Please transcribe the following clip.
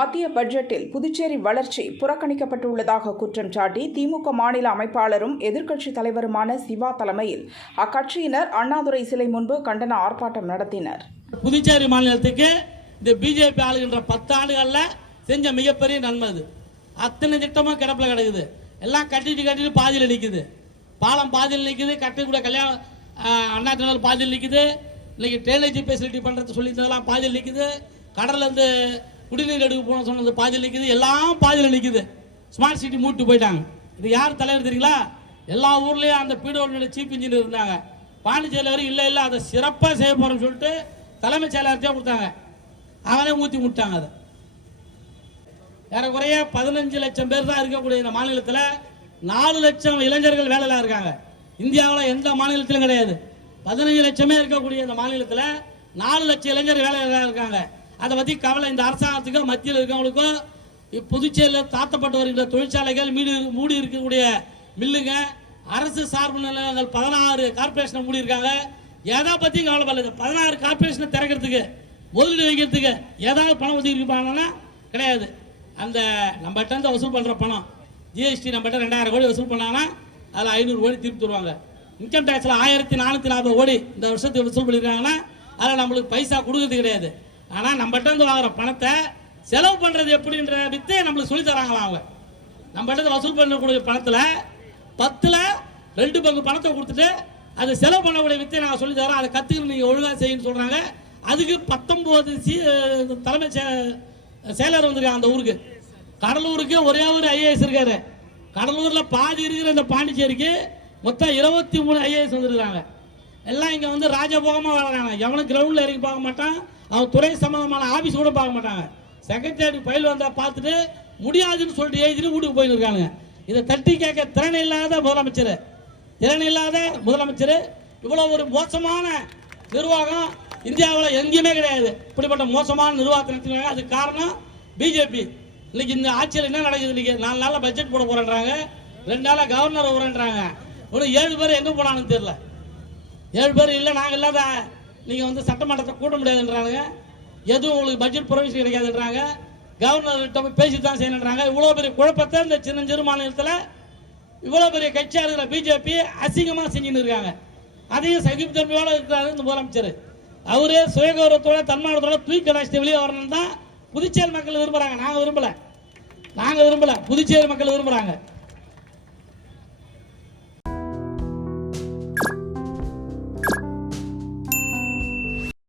மத்திய பட்ஜெட்டில் புதுச்சேரி வளர்ச்சி புறக்கணிக்கப்பட்டுள்ளதாக குற்றம் சாட்டி திமுக மாநில அமைப்பாளரும் எதிர்க்கட்சித் தலைவருமான சிவா தலைமையில் அக்கட்சியினர் அண்ணாதுரை சிலை முன்பு கண்டன ஆர்ப்பாட்டம் நடத்தினர். புதுச்சேரி மாநிலத்துக்கு இந்த பிஜேபி ஆளுகின்ற பத்து ஆண்டுகளில் செஞ்ச மிகப்பெரிய நன்மை அது. அத்தனை திட்டமும் கிடப்பில் கிடக்குது. எல்லாம் கட்டிட்டு கட்டிட்டு பாதியில் நிற்குது பாலம் பாதியில் நிற்குது கட்டக்கூடிய கல்யாணம் அண்ணா டனல் பாதியில் நிற்குது இன்னைக்கு ட்ரைனேஜ் ஃபெசிலிட்டி பண்ணுறது சொல்லியிருந்ததெல்லாம் பாதியில் நிற்குது கடல்லேருந்து குடிநீர் எடுக்க போன சொன்னது பாதியில் நிற்குது எல்லாம் பாதியில் நிற்குது ஸ்மார்ட் சிட்டி மூட்டு போயிட்டாங்க. இது யார் தலைவர் தெரியுங்களா? எல்லா ஊர்லேயும் அந்த பிடோட சீஃப் இன்ஜினியர் இருந்தாங்க. பாண்டிச்சேரியில் வரை இல்லை இல்லை அதை சிறப்பாக செய்ய போகிறோம்னு சொல்லிட்டு தலைமைச் செயலாளர்கிட்டே கொடுத்தாங்க. அவனே ஊற்றி விட்டாங்க அதை. ஏறக்குறைய பதினஞ்சு லட்சம் பேர் தான் இருக்கக்கூடிய இந்த மாநிலத்தில் நாலு லட்சம் இளைஞர்கள் வேலையில் இருக்காங்க. இந்தியாவில் எந்த மாநிலத்திலும் கிடையாது. பதினஞ்சு லட்சமே இருக்கக்கூடிய இந்த மாநிலத்தில் நாலு லட்சம் இளைஞர் வேலையில் இருக்காங்க. அதை பற்றி கவலை இந்த அரசாங்கத்துக்கோ மத்தியில் இருக்கவங்களுக்கோ புதுச்சேரியில் தாத்தப்பட்டு வருகின்ற தொழிற்சாலைகள் மீடு மூடி இருக்கக்கூடிய மில்லுங்க. அரசு சார்பு நிலையங்கள் பதினாறு கார்பரேஷனை மூடி இருக்காங்க. எதை பற்றியும் கவலைப்படல இந்த பதினாறு கார்பரேஷனை திறக்கிறதுக்கு முதலீடு வைக்கிறதுக்கு ஏதாவது பணம் ஒதுக்கி இருப்பாங்கன்னா கிடையாது. அந்த நம்மகிட்ட இருந்து வசூல் பண்ணுற பணம் ஜிஎஸ்டி நம்மகிட்ட ரெண்டாயிரம் கோடி வசூல் பண்ணாங்கன்னா அதில் ஐநூறு கோடி திருப்பி தருவாங்க. இன்கம் டேக்ஸில் ஆயிரத்தி நானூற்றி நாற்பது கோடி இந்த வருஷத்துக்கு வசூல் பண்ணியிருக்காங்கன்னா அதில் நம்மளுக்கு பைசா கொடுக்கறது கிடையாது. ஆனால் நம்மகிட்ட இருந்து வாங்குற பணத்தை செலவு பண்ணுறது எப்படின்ற வித்தை நம்மளுக்கு சொல்லி தராங்களாம் அவங்க. நம்மகிட்ட இருந்து வசூல் பண்ணக்கூடிய பணத்தில் பத்தில் ரெண்டு பங்கு பணத்தை கொடுத்துட்டு அதை செலவு பண்ணக்கூடிய வித்தை நாங்கள் சொல்லி தரோம் அதை கற்றுக்கணும் நீங்கள் ஒழுங்காக செய்யணும்னு சொல்கிறாங்க அதுக்கு பத்தொம்போது சி தலைமை செயலர் வந்திருக்காங்க அந்த ஊருக்கு. கடலூருக்கு ஒரே ஒரு ஐஏஎஸ் இருக்காரு. கடலூரில் பாதி இருக்கிற இந்த பாண்டிச்சேரிக்கு மொத்தம் இருபத்தி மூணு ஐஏஎஸ் வந்திருக்காங்க எல்லாம் இங்கே வந்து ராஜபோகமாக வளர்றாங்க. எவனும் கிரவுண்டில் இறங்கி பார்க்க மாட்டான். அவன் துறை சம்மந்தமான ஆஃபீஸ் கூட பார்க்க மாட்டாங்க. செக்ரட்டரி பயில் வந்தால் பார்த்துட்டு முடியாதுன்னு சொல்லிட்டு எழுதிட்டு வீட்டுக்கு போயின்னு இருக்காங்க இதை தட்டி கேட்க திறன் இல்லாத முதலமைச்சர். திறன் இல்லாத முதலமைச்சர். இவ்வளோ ஒரு மோசமான நிர்வாகம் இந்தியாவில் எங்கேயுமே கிடையாது. இப்படிப்பட்ட மோசமான நிர்வாகத்தை நடத்துகிறாங்க அதுக்கு காரணம் பிஜேபி இன்னைக்கு இந்த ஆட்சியில் என்ன நடக்குது இன்னைக்கு? நாலு நாளில் பட்ஜெட் போட போகிறேன்றாங்க ரெண்டு நாளாக கவர்னர் வரேன்றாங்க இன்னும் ஏழு பேர் எங்கே போனான்னு தெரியல. ஏழு பேர் இல்லை நாங்கள் இல்லாத நீங்கள் வந்து சட்டமன்றத்தை கூட்ட முடியாதுன்றாங்க. எதுவும் உங்களுக்கு பட்ஜெட் ப்ரொவிஷன் கிடைக்காதுன்றாங்க. கவர்னர்கிட்ட போய் பேசி தான் செய்யணுன்றாங்க. இவ்வளோ பெரிய குழப்பத்தை இந்த சின்ன சிறு மாநிலத்தில் இவ்வளோ பெரிய கட்சியாக இருக்கிற பிஜேபி அசிங்கமாக செஞ்சுன்னு இருக்காங்க. அதையும் சகிப்புத்தன்மையோடு இருக்கிறாரு இந்த முதலமைச்சர். அவரே சுயகௌரவத்தோட தன்மானத்தோட தூக்கி அடைச்சிட்டு வெளியே வரணும் தான் புதுச்சேரி மக்கள் விரும்புகிறாங்க நாங்கள் விரும்பலை. நாங்கள் விரும்பலை. புதுச்சேரி மக்கள் விரும்புகிறாங்க